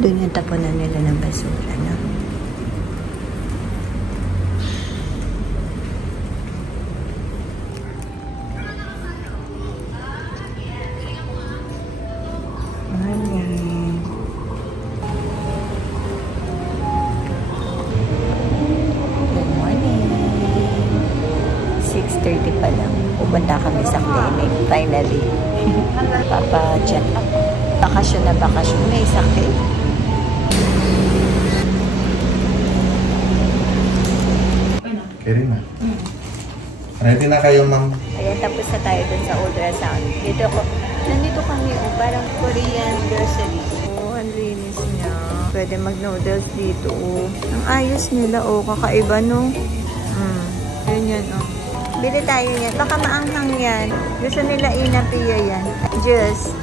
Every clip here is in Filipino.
Doon yung tapunan nila ng basura, no? Good morning. 6:30 pa lang. Pupunta kami sa clinic, finally. Papa-check up. Bakasyon na bakasyon. May sakit. Keri na. Ready na kayo, ma'am? Ayan, tapos na tayo dun sa ultrasound. Nandito kami, parang Korean grocery. Ang linis niya. Pwede mag-noodles dito, Ang ayos nila, kakaiba, no? Yun, Bili tayo yan. Baka maanghang yan. Gusto nila inapiya yan. Juice.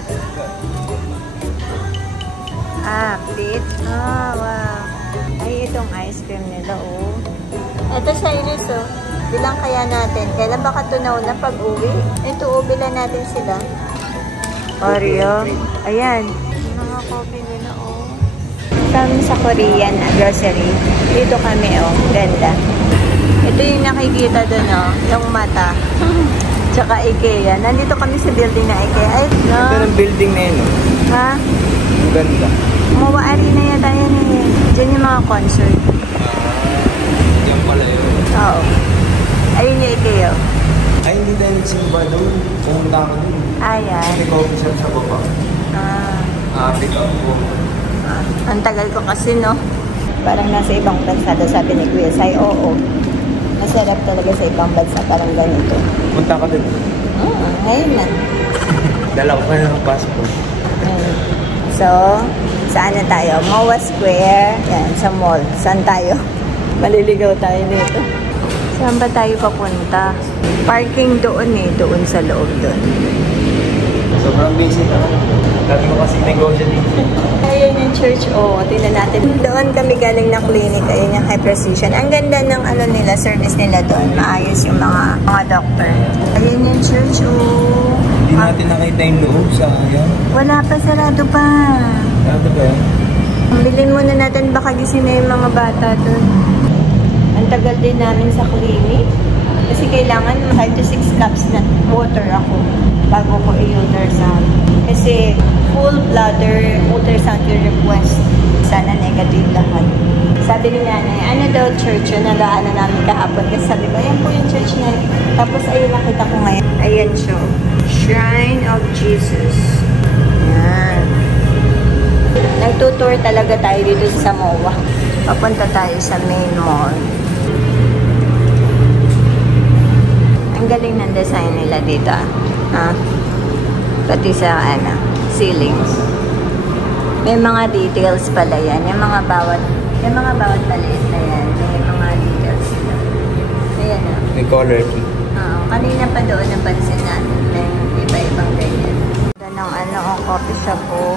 Plate. Wow. Ay, itong ice cream nila, Ito, Cyrus, bilang kaya natin. Kailan baka tunaw na pag-uwi? Ito, bilan natin sila. Oreo. Ayan. Mga coffee nila, Kami sa Korean grocery. Dito kami, Ganda. Ito yung nakikita doon, yung mata. Tsaka IKEA. Nandito kami sa building na IKEA. Ay, no? Ito ng building na yun, Ha? Ang ganda. Mawaari na yan tayo Diyan yung mga concert. Yan pala yun. Oo. Ayun yung IKEA. Ay, hindi tayo nagsimba doon. Pumunta ka doon. Ayan. May coffee shop sa baba. Pick up po. Ang tagal ko kasi, no? Parang nasa ibang bansa daw, sabi ni Kuya Sai. Oo. Masarap talaga sa ibang bansa, parang ganito. Punta ka doon. Ngayon na. Dalaw ka ng passport. So, saan na tayo? MOA Square. Yan, sa mall. Saan tayo? Maliligaw tayo dito. Saan ba tayo papunta? Parking doon doon sa loob doon. Sobrang busy na. Dati mo kasi negosyo dito. Ayan yung church, tingnan natin. Doon kami galing ng clinic, ayun yung high precision. Ang ganda ng nila, service nila doon. Maayos yung mga doctor. Ayan yung church, Hindi natin nakita yung loob sa ayan. Wala pa, sarado pa. Sarado ba yan? Bilhin muna natin, baka gising na yung mga bata doon. Ang tagal din namin sa clinic. Kasi kailangan 5 to 6 cups na water ako bago ko i-ultrasound. Kasi full bladder ultrasound yung request. Sana negative lahat. Sabi ni nanay, ano daw church yun? Nagaanan namin kahapon. Kasi sabi ko, ayan po yung church na. Tapos ayun nakita ko ngayon. Ayan siya. Shrine of Jesus. Yan. Nagtutour talaga tayo dito sa MOA. Papunta tayo sa main mall. Ang galing ng design nila dito. Pati sa ceilings. May mga details pala yan. Yung mga bawat maliit na yan. May mga details sila. Ayan May color key. Kanina pa doon napansin natin. May iba-ibang ganyan. Ito ng coffee shop po.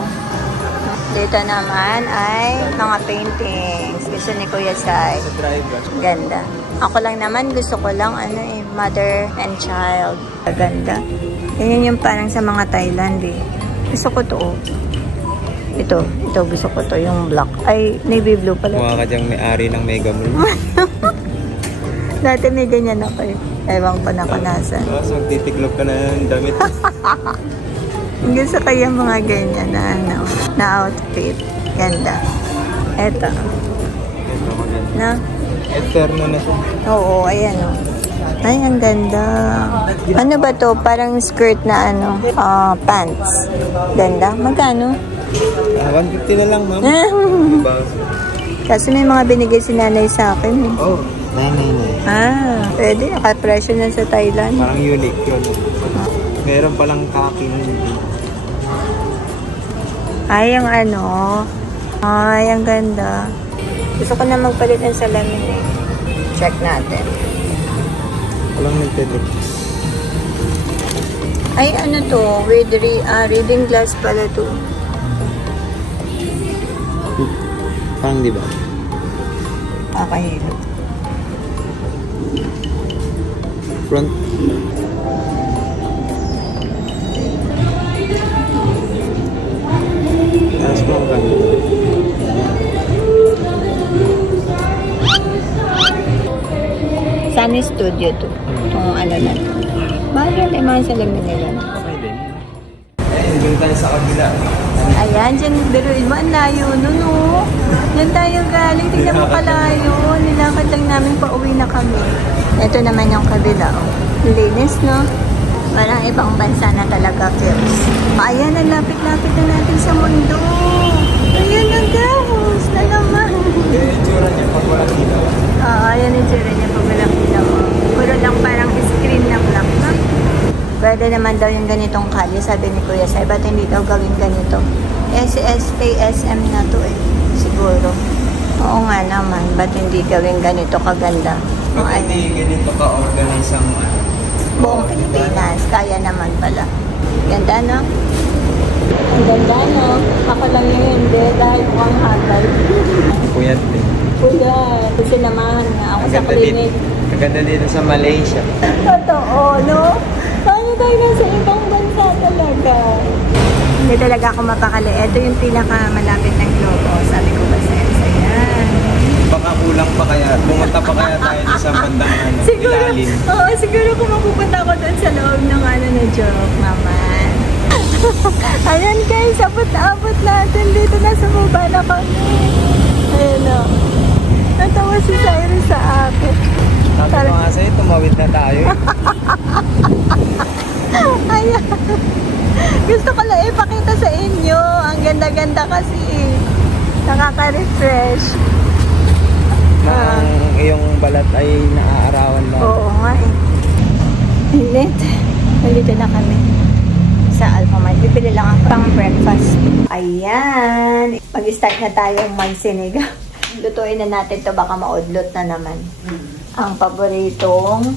Dito naman ay mga paintings. Gusto ni Kuya Sai. Ganda. Ako lang naman, gusto ko lang mother and child. Ganda. Yan yung parang sa mga Thailand Gusto ko to. Ito gusto ko to, yung black. Ay, navy blue pala. Mukha ka dyang may-ari ng Mega Mall. Dati may ganyan ako Ewan ko na kung nasan. Magtitiklop ka na ng damit. Gusto ko yung mga ganyan na outfit. Ganda. Eto. Na? Eterno na siya. Oo, ayan Ay, ang ganda. Ano ba to? Parang skirt na pants. Ganda. Magkano? 150 na lang, ma'am. Kasi may mga binigay si nanay sa akin. 999. Pwede. Nakapresyo na sa Thailand. Parang unique yun. Meron palang kaki na hindi. Ay, ang Ay, ang ganda. Gusto ko na magpalit ng salamin Check natin. Walang nagtitip. Ay, to? With reading glass pala to. Parang di ba? Kakahilot. Front. Tapos ko ang ganda. Sunny Studio to. Itong ano na. Mahal yan, mga salamin nila. Okay din. Ayun, doon tayo sa kabila. Ayan, dyan, biruin mo, ang layo nun, oh. Yan tayo galing, tignan mo kalayo. Nilakad lang namin, pauwi na kami. Ito naman yung kabila, oh. Linis, no? Parang ibang bansa na talaga, feels. Ayan, ang lapit-lapit na natin sa mundo. Ayan na, guys, na naman. Yung itsura niya pag walang ilaw. Oo, ayan yung itsura niya pag walang ilaw. Puro lang parang screen ng laptop. Pwede naman daw yung ganitong kalye, sabi ni Kuya Sai. Ba't hindi daw gawin ganito? SSKSM na to eh. Siguro. Oo nga naman. Ba't hindi gawin ganito kaganda? Bakit hindi ganito ka-organize ang buong Pilipinas. Kaya naman pala. Ganda, no? Ang ganda, no? Ako lang yung hindi dahil mukhang hagay. puyat din? Puyat. Kasi namahan nga ako sa clinic. Maganda dito sa Malaysia. Totoo, no? Paano tayo nasa ibang bansa talaga? Hindi talaga ako mapakali. Ito yung pinakamalapit ng globo. Sabi ko ba sa yan? Baka kulang pa kaya. Pumunta pa kaya tayo sa bandang Siguro, ilalim. oo, siguro kung mapupunta ako doon sa loob ng ano na joke naman. Ayan guys, abot-abot natin dito. Nasa baba na kami. Ayan o. Natawa si Cyrus sa akin. Sabi ko nga sa'yo, tumawid na tayo. Ayan. Gusto ko lang ipakita sa inyo. Ang ganda-ganda kasi. Nakaka-refresh. Ang iyong balat ay naaarawan lang. Oo nga eh. Init. Nalito na kami sa Alphamart. Bibili lang ako pang breakfast. Ayan. Mag-start na tayong magsinigang. Lutuin na natin to, baka maudlot na naman. Ang paboritong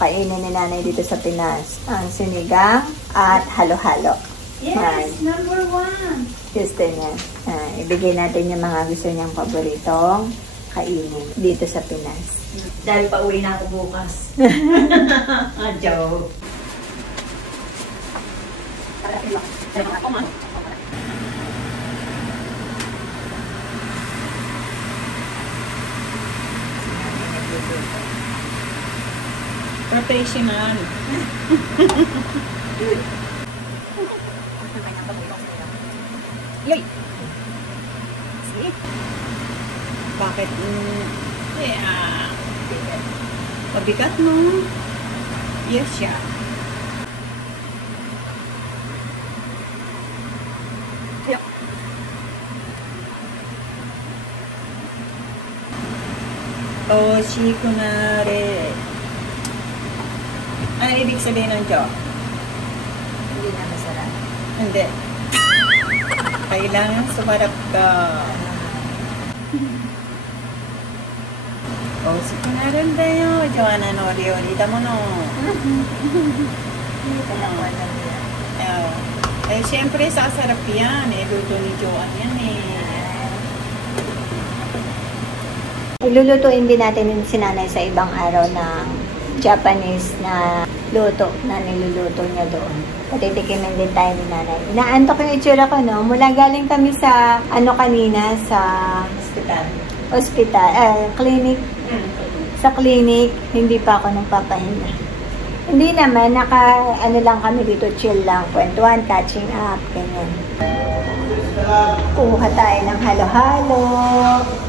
kainin ni nanay dito sa Pinas. Ang sinigang at halo-halo. Yes, number 1. Gusto niya. Ibigay natin yung mga gusto niyang paboritong kainin dito sa Pinas. Dahil pauwi na ako bukas. Joke. Professional. Yay! Bakit? Mabigat mo. Yes, siya. Oshikunare. Ano ibig sabihin ng joke? Hindi na masarap. Hindi. Kailangan sumarap ka. Oshikunare da yo. Joanna no ryori da mono. Hindi ko na po alam yan. Eh, siyempre, sasarap yan. Eh, luto ni Joanne yan eh. Ilulutuin din natin yung sinanay sa ibang araw ng Japanese na luto na niluluto niya doon. Patitikimin din tayo ni nanay. Inaantok yung itsura ko, no? Mula galing kami sa, kanina, sa clinic. Sa clinic, hindi pa ako nagpapahinga. Hindi naman, lang kami dito, chill lang, kwentuhan, catching up, ganyan. Kuha tayo ng halo-halo.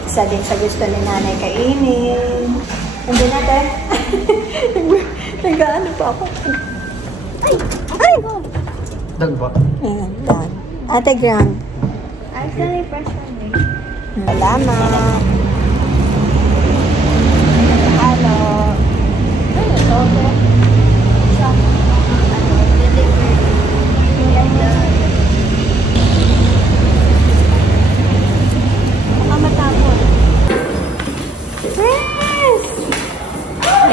Isa din sa gusto ni nanay kainin. Hindi natin. Nag-ano pa ako. Ay! Ay! Dag ba? Ayan, done. Ate Grand. Actually, personally. Salamat. Halo.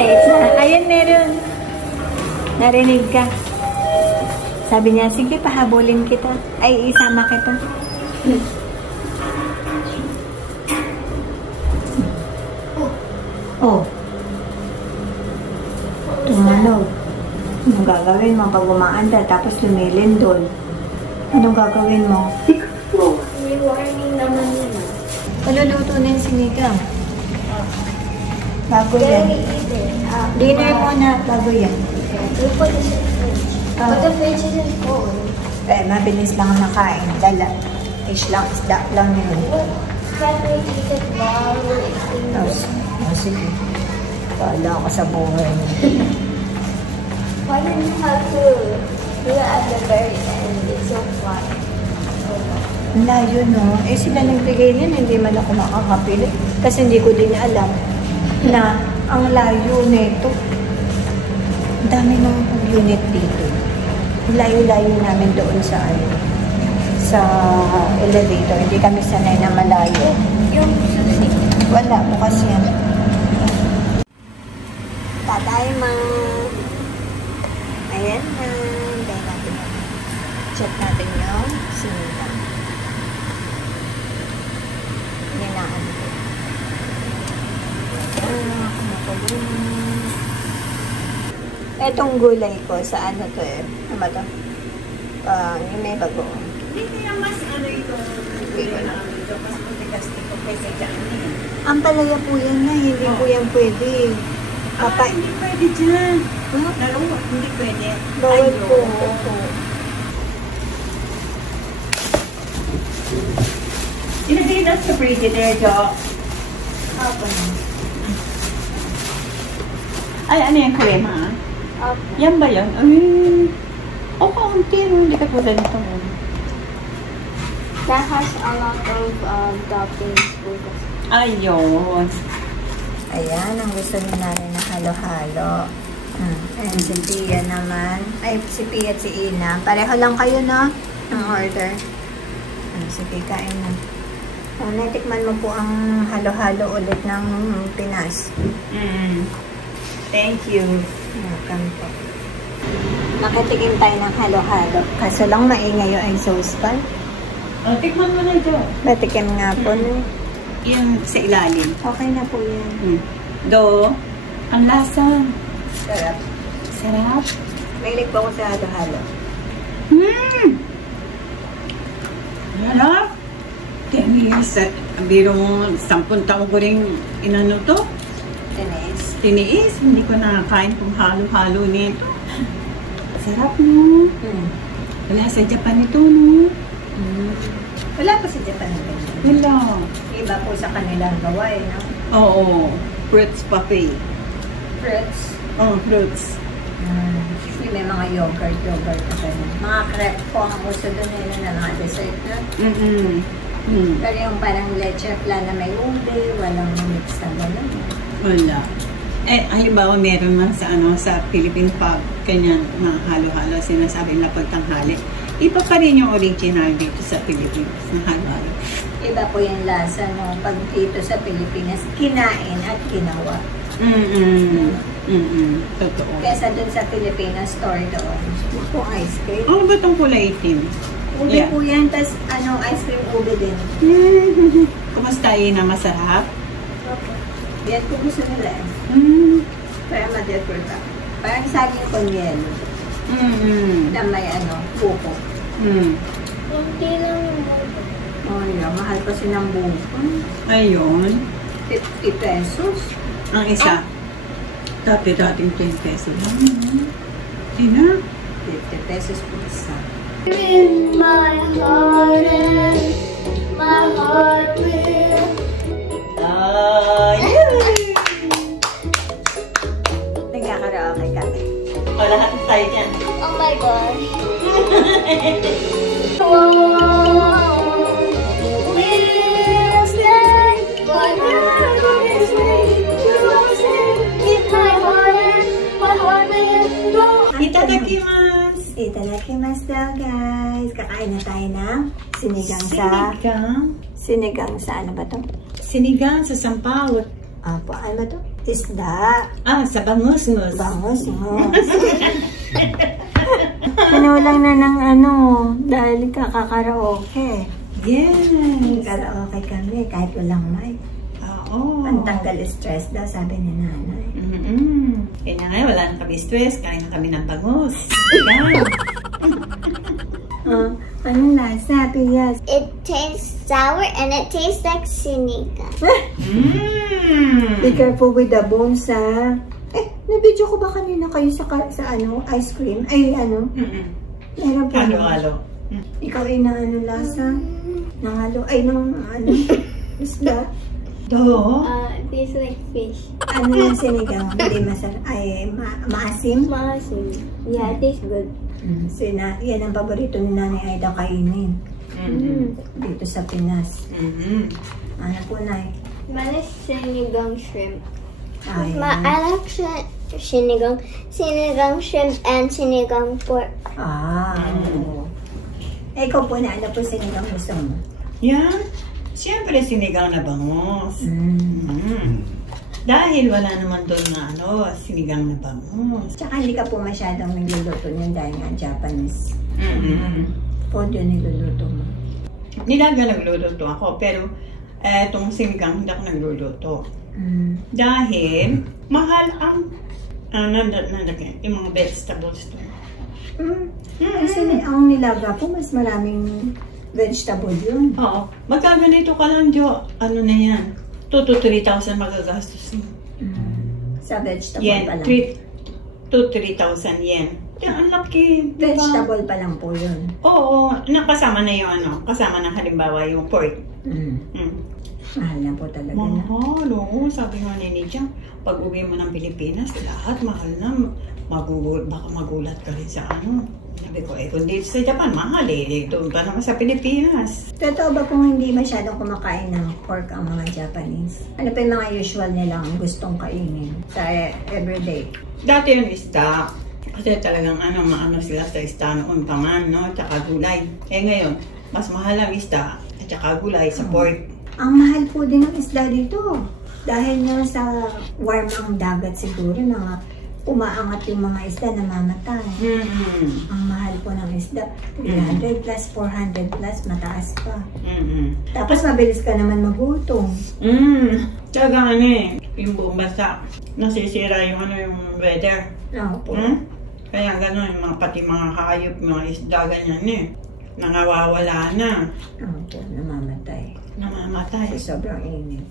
Ay, ito. Ayan, meron. Narinig ka. Sabi niya, sige, pahabulin kita. Ay, isama kita. Oh. Tumalaw. Anong gagawin mo pag umaanda tapos lumilindol? Anong gagawin mo? May warning naman yun. Paluluto na yung sinigang. Bago yan. Dinner muna, bago yan. We put this in the fridge. But the fridge isn't full. Eh, mabilis lang ang nakain. Dala. Fish lang, isda lang yun. Can we eat it while we're eating this? Sige. Wala ako sa buhay. Why do you have to do it at the very end? It's so fun. Ang layo, no? Eh, sila nagbigay niyan, hindi man ako makakapili. Kasi hindi ko din alam na ang layo nito. Ang dami ng unit dito. Layo-layo namin doon sa sa elevator. Hindi kami sanay na malayo. Yung sushi. Wala, bukas yan. Tadaima! Ayan na. Dahil natin yan. Check natin yung sinigang. Ninaan ko. Etong gulay ko, sa ano to eh? Ano ba to? Yung may bagoong. Hindi kaya mas ano ito. Hindi ko na ito. Mas matigas ito kaysa dyan. Ang palaya po yan na, hindi po yan pwede. Papa, Hindi pwede dyan. Laro, hindi pwede. bawal po. Ilagay na sa frigidaire, Jo. Ay, ano yung krema? Yan ba yun? Ay, kaunti. Hindi ka tulad nito. That has a lot of toppings. Ayun. Ayan, ang gusto ni nanay na halo-halo. And si Pia naman. Ay, si Pia at si Ina. Pareho lang kayo, no? Ang order. Sige, kain na. Natikman mo po ang halo-halo ulit ng Pinas. Thank you. Welcome po. Nakatikim tayo ng halo-halo. Kaso lang maingay yung exhaust fan. Tikman mo na, Jo. Natikim nga po, no? Yung sa ilalim. Okay na po yan. Do, ang lasa. Sarap. Sarap. Mahilig po ako sa halo-halo. Sarap. 10 years. Biro mo, 10 taon ko rin inano to. Tinis. Tiniis. Hindi ko nakakain kung halo-halo nito. Sarap, no? Wala sa Japan ito, no? Wala pa sa Japan na ganyan. Wala. Iba po sa kanilang gawa, eh, no? Oo. Fruits buffet. Fruits. Oh, fruits. May mga yogurt na ganyan. Mga crepe po ang gusto doon nila na mga dessert na. Pero yung parang leche flan na may ube, walang mix na gano'n. Wala. Eh, halimbawa meron man sa sa Philippine pub, kanyan mga halo-halo, sinasabi na pagtanghali. Iba pa rin yung original dito sa Pilipinas na halo-halo. Iba po yung lasa, no? Pag dito sa Pilipinas, kinain at ginawa. Totoo. Kesa dun sa Pilipinas store doon. Po ice cream. Ano ba itong kulay itim? Ube Yeah. po yan, tas ice cream ube din. Kumusta yun na masarap? Okay. Yan po gusto nila eh. Para ma-defer ka. Parang saging konyelo. Na may buko. Kunti lang yung buko. Oh, yeah. Mahal pa ng buko. Ayun. 50 pesos. Ang isa. Dati-dating 10 pesos lang. Ina. 50 pesos po isa. In my heart and my heart will. Nagkakaraoke kami. O, lahat tayo dyan. Oh my gosh. We'll stay forever this way. You will stay in my heart and my heart will go. Itadakimasu! Itadakimasu daw, guys. Kakain na tayo ng sinigang sa ano ba to? Sinigang sa sampalot. Apo, ano ba to? Isda. Sa bangus-ngus. Bangus-ngus. Sinulang na ng dahil kakaraoke. Yes. Karaoke kami kahit walang mic. Oo. Pantanggal stress daw, sabi ni nanay. Kaya nga, wala na kami stress. Kain na kami ng bangus. Sinigang. Anong lasa, Piyas? It tastes sour and it tastes like sinigang. Be careful with the bones, ha? Na-video ko ba kanina kayo sa ano, ice cream? Ay, ano? Meron po. Halo-halo. Ikaw ay na ano lasa? Nangalo? Ay, nang ano? Isda? Do? Tastes like fish. Ano yung sinigang? Hindi masarap. Ay, maasim? Maasim. Yeah, it tastes good. Yan ang paborito ni Nanay Aida kainin. Dito sa Pinas. Ano po, Nay? Mine is sinigang shrimp. Ay, I like sinigang shrimp and sinigang pork. oo. Ikaw po na, ano po sinigang gusto mo? Yan. Siyempre, sinigang na bangos. Dahil wala naman doon na sinigang na bangos. Tsaka hindi ka po masyadong nagluluto niyan dahil nga Japanese. Food yun niluluto mo. Nilaga nagluluto ako, pero etong sinigang hindi ako nagluluto. Dahil mahal ang yung mga vegetables doon. Kasi ang nilaga po, mas maraming vegetable yun. Oo. Magkaganito ka lang, Jo. Ano na yan? 2,000 to 3,000 magagastos mo. Sa vegetable Yen. pa lang. 3,000 to 3,000 yen. Yan, ang laki. Diba? Vegetable pa lang po yun. Oo. Nakasama na yung kasama na halimbawa yung pork. Mahal na po talaga na. Mahal, oo. Sabi nga ni Nidia, pag uwi mo ng Pilipinas, lahat mahal na. Baka magulat ka rin sa ano. Sabi ko, kung dito sa Japan, mahal doon pa naman sa Pilipinas. Totoo ba kung hindi masyadong kumakain ng pork ang mga Japanese? Ano pa yung mga usual nilang gustong kainin sa everyday? Dati yung isda. Kasi talagang maano sila sa isda noon pa man, no? Tsaka gulay. Ngayon, mas mahal ang isda at tsaka gulay sa pork. Ang mahal po din ng isda dito. Dahil nga sa warm ang dagat siguro, umaangat yung mga isda na mamatay. Ang mahal po ng isda. 300 plus, 400 plus, mataas pa. Tapos mabilis ka naman magutom. Talaga yung buong bansa, nasisira yung yung weather. Opo. Kaya gano'n, pati mga hayop, mga isda, ganyan nangawawala na. Opo, namamatay. Namamatay. Sobrang init.